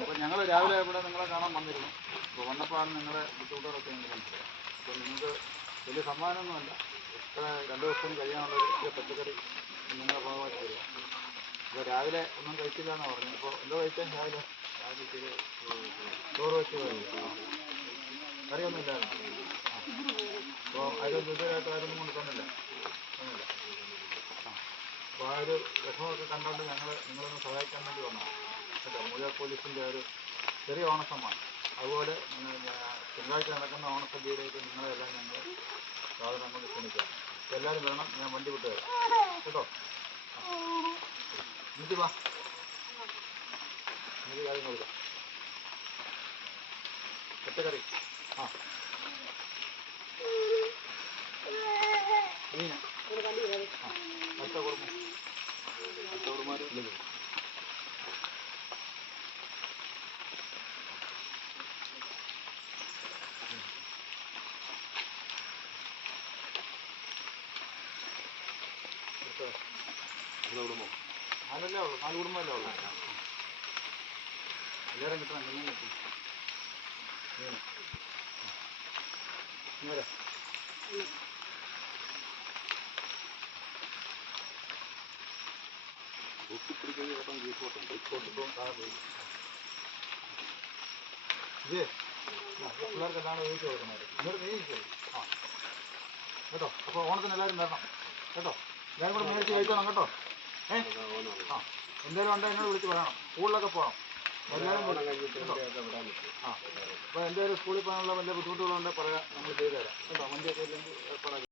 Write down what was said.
അപ്പോൾ ഞങ്ങൾ രാവിലെ ഇവിടെ നിങ്ങളെ കാണാൻ വന്നിരുന്നു. അപ്പോൾ വന്നപ്പോഴാണ് നിങ്ങളുടെ ബുദ്ധിമുട്ടുകളൊക്കെ ഞങ്ങൾ മനസ്സിലായത്. അപ്പോൾ നിങ്ങൾക്ക് വലിയ സമ്മാനമൊന്നുമല്ല, ഇത്ര 2 ദിവസം കഴിയാനുള്ളൊരു പച്ചക്കറി നിങ്ങളുടെ ഭാഗമായിട്ട് തരിക. അപ്പോൾ രാവിലെ ഒന്നും കഴിച്ചില്ല എന്നാണ് പറഞ്ഞത്. അപ്പോൾ എന്തോ കഴിച്ചാൽ രാവിലെ ചോറ് വെച്ച് കഴിക്കും. കറിയൊന്നും ഇല്ലായിരുന്നു. അപ്പോൾ ആരും ഇതുവരായിട്ട് ആരൊന്നും കൊണ്ട് തന്നില്ല. അപ്പോൾ ആ ഒരു വിഷമമൊക്കെ കണ്ടുകൊണ്ട് ഞങ്ങൾ നിങ്ങളൊന്ന് സഹായിക്കാൻ വേണ്ടി വന്നതാണ് കേട്ടോ. മൂഴ പോലീസിൻ്റെ ഒരു ചെറിയ ഓണസമ്മാനം. അതുപോലെ തിങ്കളാഴ്ച നടക്കുന്ന ഓണസദ്യയിലേക്ക് നിങ്ങളെല്ലാം ഞങ്ങൾ സാധനം കൊണ്ട് ക്ഷണിക്കാം. അപ്പോൾ എല്ലാവരും വേണം, ഞാൻ വണ്ടി വിട്ട് തരാം കേട്ടോ. എനിക്ക് വാ, എനിക്ക് കാര്യം കൊടുക്കാം. പച്ചക്കറി മീൻ അടുത്ത കുടുംബം ഇല്ലേ കുടുംബം 4 ഉള്ളൂ. 4 കുടുംബമല്ലേ ഉള്ളൂ. എല്ലാവരും കിട്ടണം. മീൻ കിട്ടും. മീൻ പിള്ളേർക്കെല്ലാം ഒഴിച്ച് കൊടുക്കണമായിരുന്നു. ഇങ്ങോട്ട് നീ കേട്ടോ. അപ്പോൾ ഓണത്തിന് എല്ലാവരും വരണം കേട്ടോ. എല്ലാവരും കൂടെ മേടിച്ച് കഴിച്ചോണം കേട്ടോ. എന്തെങ്കിലും ഉണ്ടെങ്കിൽ എന്നോട് വിളിച്ച് പറയണം. സ്കൂളിലൊക്കെ പോകണം എല്ലാവരും കേട്ടോ. അപ്പോൾ എന്തെങ്കിലും സ്കൂളിൽ പോകാനുള്ള വലിയ ബുദ്ധിമുട്ടുകളുണ്ടെങ്കിൽ പറയാം, നമ്മൾ ചെയ്തു തരാം കേട്ടോ. വണ്ടിയൊക്കെ ഇല്ലെങ്കിൽ ഏർപ്പാടാക്കി.